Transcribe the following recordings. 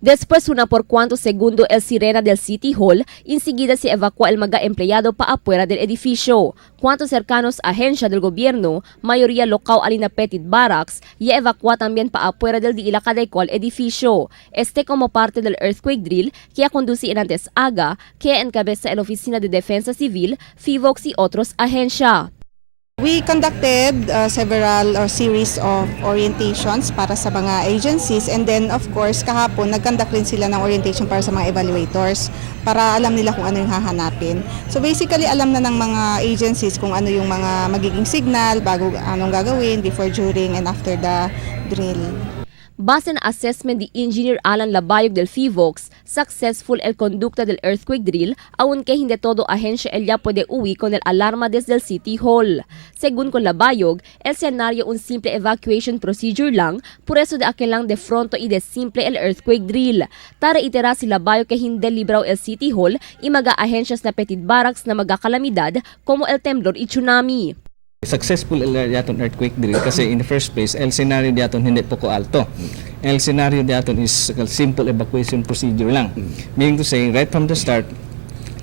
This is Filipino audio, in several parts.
Después una por cuantos segundos el sirena del City Hall, enseguida se evacua el mga empleado pa afuera del edificio. Cuantos cercanos a Agencia del Gobierno, mayoría local alina Petit Barracks, y evacua también pa afuera del diila cada cual edificio. Este como parte del earthquake drill que conduce en antes aga, que encabeza el Oficina de Defensa Civil, FIVOX y otros agencia. We conducted several series of orientations para sa mga agencies, and then of course kahapon nag-conduct rin sila ng orientation para sa mga evaluators para alam nila kung ano yung hahanapin. So basically alam na ng mga agencies kung ano yung mga magiging signal bago anong gagawin before, during and after the drill. Base na assessment ni Engineer Alan Labayog del FIVOX, successful el conducta del earthquake drill, aunque hindi todo agencia ella puede uwi con el alarma desde el City Hall. Según con Labayog, el scenario un simple evacuation procedure lang, por eso de aquelang de fronto y de simple el earthquake drill. Tara itera si Labayog que hindi libraw el City Hall y maga agencias na Petit Barracks na maga kalamidad como el temblor y tsunami. Successful yaton earthquake drill kasi in the first place el scenario yaton hindi poco alto. El scenario yaton is a simple evacuation procedure lang. Meaning to say right from the start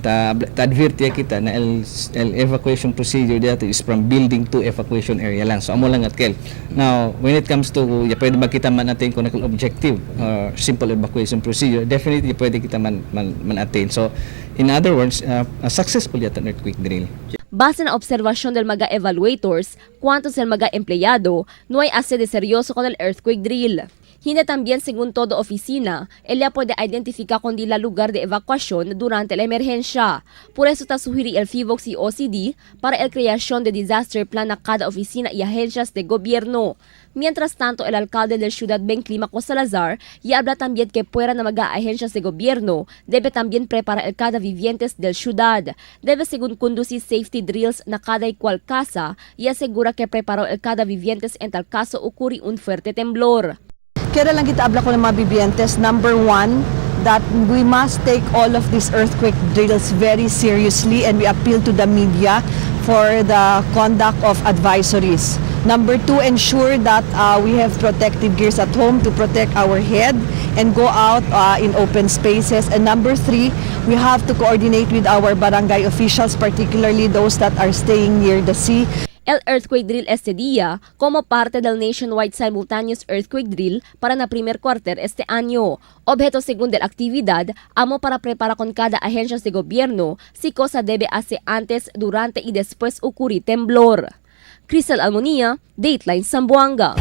ta-advert kita na el evacuation procedure yaton is from building to evacuation area lang. So amo lang atkel. Now when it comes to pwede ba kita man attain kung objective or simple evacuation procedure, definitely pwede kita man attain. So in other words, a successful yaton earthquake drill. Base na observasyon del mga evaluators, cuantos el mga empleyado, no hay ase de seryoso con el earthquake drill. Hindi también según todo oficina, ella puede identificar con la lugar de evacuación durante la emergencia. Por eso ta suhiri el FIVOX y OCD para el creación de disaster plan a cada oficina y agencias de gobierno. Mientras tanto, el alcalde del ciudad Ben Climaco Salazar y habla también que fuera na mga agencias de gobierno, debe también preparar el cada vivientes del ciudad. Debe según conducir safety drills na cada cual casa y asegura que preparó el cada vivientes en tal caso ocurri un fuerte temblor. Kaya lang kita abla ko ng mga bibientes. Number one, that we must take all of these earthquake drills very seriously, and we appeal to the media for the conduct of advisories. Number two, ensure that we have protective gears at home to protect our head and go out in open spaces. And number three, we have to coordinate with our barangay officials, particularly those that are staying near the sea. El earthquake drill este día como parte del nationwide simultaneous earthquake drill para na primer quarter este año. Objeto según de la actividad, amo para preparar con cada agencia de gobierno si cosa debe hacer antes, durante y después ocurrir temblor. Cristal Almonía, Dateline Zamboanga.